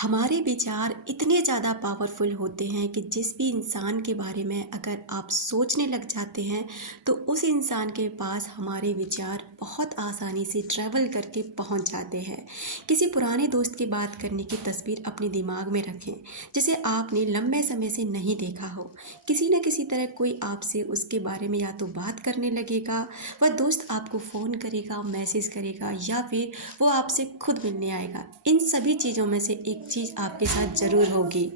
हमारे विचार इतने ज़्यादा पावरफुल होते हैं कि जिस भी इंसान के बारे में अगर आप सोचने लग जाते हैं तो उस इंसान के पास हमारे विचार बहुत आसानी से ट्रैवल करके पहुंच जाते हैं। किसी पुराने दोस्त की बात करने की तस्वीर अपने दिमाग में रखें जिसे आपने लंबे समय से नहीं देखा हो। किसी न किसी तरह कोई आपसे उसके बारे में या तो बात करने लगेगा, वह दोस्त आपको फ़ोन करेगा, मैसेज करेगा या फिर वो आपसे खुद मिलने आएगा। इन सभी चीज़ों में से एक चीज़ आपके साथ ज़रूर होगी।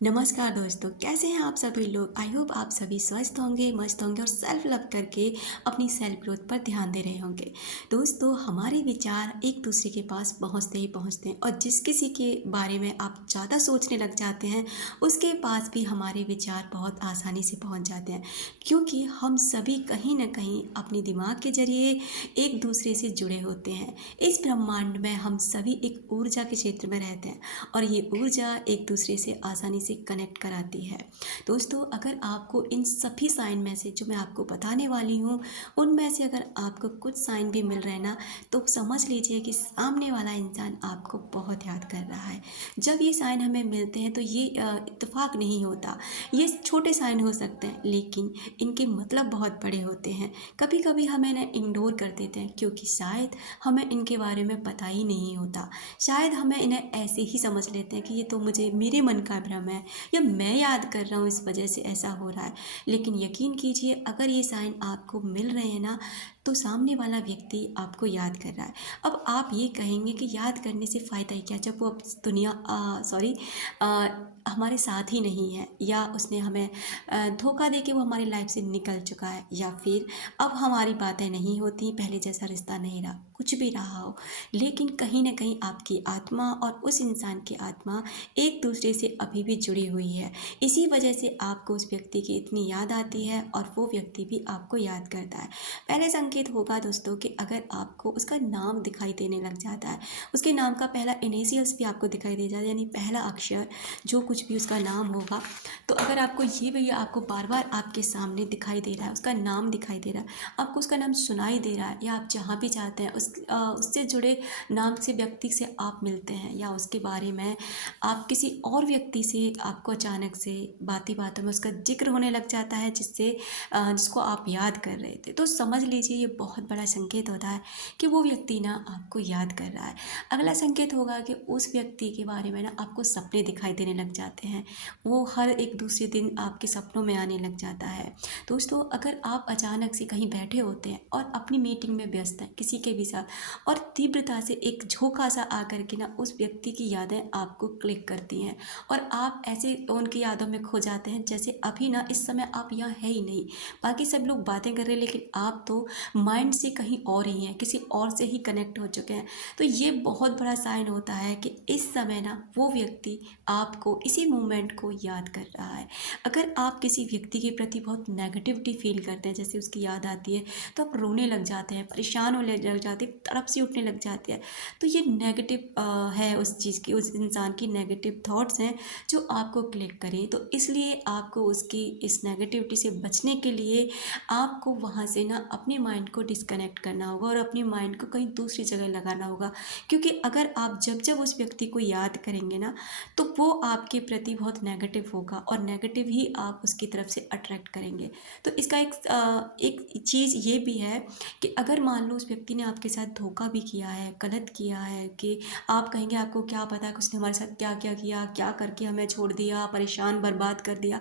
नमस्कार दोस्तों, कैसे हैं आप सभी लोग। आई होप आप सभी स्वस्थ होंगे, मस्त होंगे और सेल्फ लव करके अपनी सेल्फ ग्रोथ पर ध्यान दे रहे होंगे। दोस्तों, हमारे विचार एक दूसरे के पास पहुंचते ही पहुंचते हैं और जिस किसी के बारे में आप ज़्यादा सोचने लग जाते हैं उसके पास भी हमारे विचार बहुत आसानी से पहुंच जाते हैं, क्योंकि हम सभी कहीं ना कहीं अपने दिमाग के जरिए एक दूसरे से जुड़े होते हैं। इस ब्रह्मांड में हम सभी एक ऊर्जा के क्षेत्र में रहते हैं और ये ऊर्जा एक दूसरे से आसानी से कनेक्ट कराती है। दोस्तों, अगर आपको इन सभी साइन में से जो मैं आपको बताने वाली हूँ उनमें से अगर आपको कुछ साइन भी मिल रहे हैं ना, तो समझ लीजिए कि सामने वाला इंसान आपको बहुत याद कर रहा है। जब ये साइन हमें मिलते हैं तो ये इत्तेफाक नहीं होता। ये छोटे साइन हो सकते हैं लेकिन इनके मतलब बहुत बड़े होते हैं। कभी कभी हम इन्हें इग्नोर कर देते हैं क्योंकि शायद हमें इनके बारे में पता ही नहीं होता। शायद हमें इन्हें ऐसे ही समझ लेते हैं कि ये तो मुझे मेरे मन का भ्रम है या मैं याद कर रहा हूँ इस वजह से ऐसा हो रहा है। लेकिन यकीन कीजिए, अगर ये साइन आपको मिल रहे हैं ना, तो सामने वाला व्यक्ति आपको याद कर रहा है। अब आप ये कहेंगे कि याद करने से फ़ायदा ही क्या, जब वो अब दुनिया सॉरी हमारे साथ ही नहीं है, या उसने हमें धोखा दे के वो हमारी लाइफ से निकल चुका है, या फिर अब हमारी बातें नहीं होती, पहले जैसा रिश्ता नहीं रहा, कुछ भी रहा हो। लेकिन कहीं ना कहीं आपकी आत्मा और उस इंसान की आत्मा एक दूसरे से अभी भी जुड़ी हुई है। इसी वजह से आपको उस व्यक्ति की इतनी याद आती है और वो व्यक्ति भी आपको याद करता है। पहले संकेत होगा दोस्तों कि अगर आपको उसका नाम दिखाई देने लग जाता है, उसके नाम का पहला इनिशियल्स भी आपको दिखाई दे जाता है, यानी पहला अक्षर जो कुछ भी उसका नाम होगा, तो अगर आपको ये भैया आपको बार बार आपके सामने दिखाई दे रहा है, उसका नाम दिखाई दे रहा है, आपको उसका नाम सुनाई दे रहा है, या आप जहाँ भी जाते हैं उससे जुड़े नाम से व्यक्ति से आप मिलते हैं, या उसके बारे में आप किसी और व्यक्ति से आपको अचानक से बाती बातों में उसका जिक्र होने लग जाता है जिसको आप याद कर रहे थे, तो समझ लीजिए ये बहुत बड़ा संकेत होता है कि वो व्यक्ति ना आपको याद कर रहा है। अगला संकेत होगा कि उस व्यक्ति के बारे में ना आपको सपने दिखाई देने लग जाते हैं, वो हर एक दूसरे दिन आपके सपनों में आने लग जाता है। दोस्तों, अगर आप अचानक से कहीं बैठे होते हैं और अपनी मीटिंग में व्यस्त हैं किसी के भी साथ, और तीव्रता से एक झोंका सा आकर के ना उस व्यक्ति की यादें आपको क्लिक करती हैं और आप ऐसे उनकी यादों में खो जाते हैं जैसे अभी ना इस समय आप यहाँ है ही नहीं। बाकी सब लोग बातें कर रहे हैं लेकिन आप तो माइंड से कहीं और ही हैं, किसी और से ही कनेक्ट हो चुके हैं। तो ये बहुत बड़ा साइन होता है कि इस समय ना वो व्यक्ति आपको इसी मोमेंट को याद कर रहा है। अगर आप किसी व्यक्ति के प्रति बहुत नेगेटिविटी फील करते हैं, जैसे उसकी याद आती है तो आप रोने लग जाते हैं, परेशान होने लग जाते हैं, तड़प सी उठने लग जाती है, तो ये नेगेटिव है उस चीज़ की, उस इंसान की नेगेटिव थॉट्स हैं जो आपको क्लिक करें। तो इसलिए आपको उसकी इस नेगेटिविटी से बचने के लिए आपको वहाँ से ना अपने माइंड को डिस्कनेक्ट करना होगा और अपने माइंड को कहीं दूसरी जगह लगाना होगा। क्योंकि अगर आप जब जब उस व्यक्ति को याद करेंगे ना, तो वो आपके प्रति बहुत नेगेटिव होगा और नेगेटिव ही आप उसकी तरफ से अट्रैक्ट करेंगे। तो इसका एक चीज़ ये भी है कि अगर मान लो उस व्यक्ति ने आपके साथ धोखा भी किया है, गलत किया है, कि आप कहेंगे आपको क्या पता कि उसने हमारे साथ क्या क्या किया, क्या करके हमें छोड़ दिया, परेशान बर्बाद कर दिया,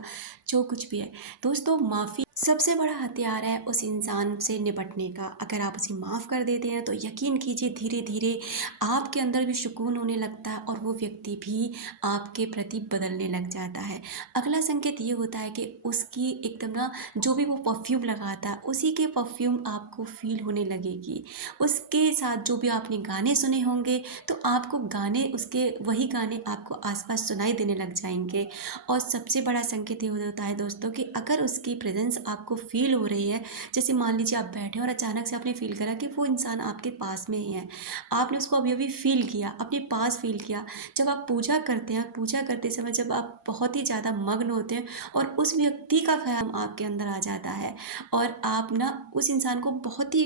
जो कुछ भी है। दोस्तों, माफ़ी सबसे बड़ा हथियार है उस इंसान से निपटने का। अगर आप उसे माफ़ कर देते हैं तो यकीन कीजिए धीरे धीरे आपके अंदर भी सुकून होने लगता है और वो व्यक्ति भी आपके प्रति बदलने लग जाता है। अगला संकेत ये होता है कि उसकी एकदम ना जो भी वो परफ्यूम लगाता है उसी के परफ्यूम आपको फील होने लगेगी। उसके साथ जो भी आपने गाने सुने होंगे तो आपको गाने, उसके वही गाने आपको आसपास सुनाई देने लग जाएंगे। और सबसे बड़ा संकेत ये होता है दोस्तों कि अगर उसकी प्रेजेंस आपको फील हो रही है, जैसे मान लीजिए आप बैठे और अचानक से आपने फील करा कि वो इंसान आपके पास में ही है, आपने उसको अभी अभी फील किया, अपने पास फील किया। जब आप पूजा करते हैं, पूजा करते समय जब आप बहुत ही ज़्यादा मग्न होते हैं और उस व्यक्ति का ख्याल आपके अंदर आ जाता है और आप ना उस इंसान को बहुत ही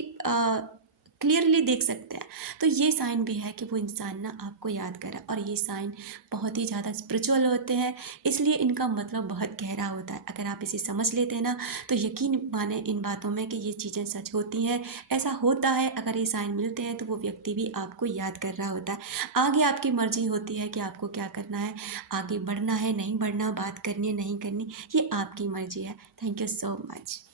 क्लियरली देख सकते हैं। तो ये साइन भी है कि वो इंसान ना आपको याद कर रहा है, और ये साइन बहुत ही ज़्यादा स्पिरिचुअल होते हैं, इसलिए इनका मतलब बहुत गहरा होता है। अगर आप इसे समझ लेते हैं ना, तो यकीन माने इन बातों में कि ये चीज़ें सच होती हैं, ऐसा होता है। अगर ये साइन मिलते हैं तो वो व्यक्ति भी आपको याद कर रहा होता है। आगे आपकी मर्जी होती है कि आपको क्या करना है, आगे बढ़ना है, नहीं बढ़ना, बात करनी है, नहीं करनी, ये आपकी मर्जी है। Thank you so much.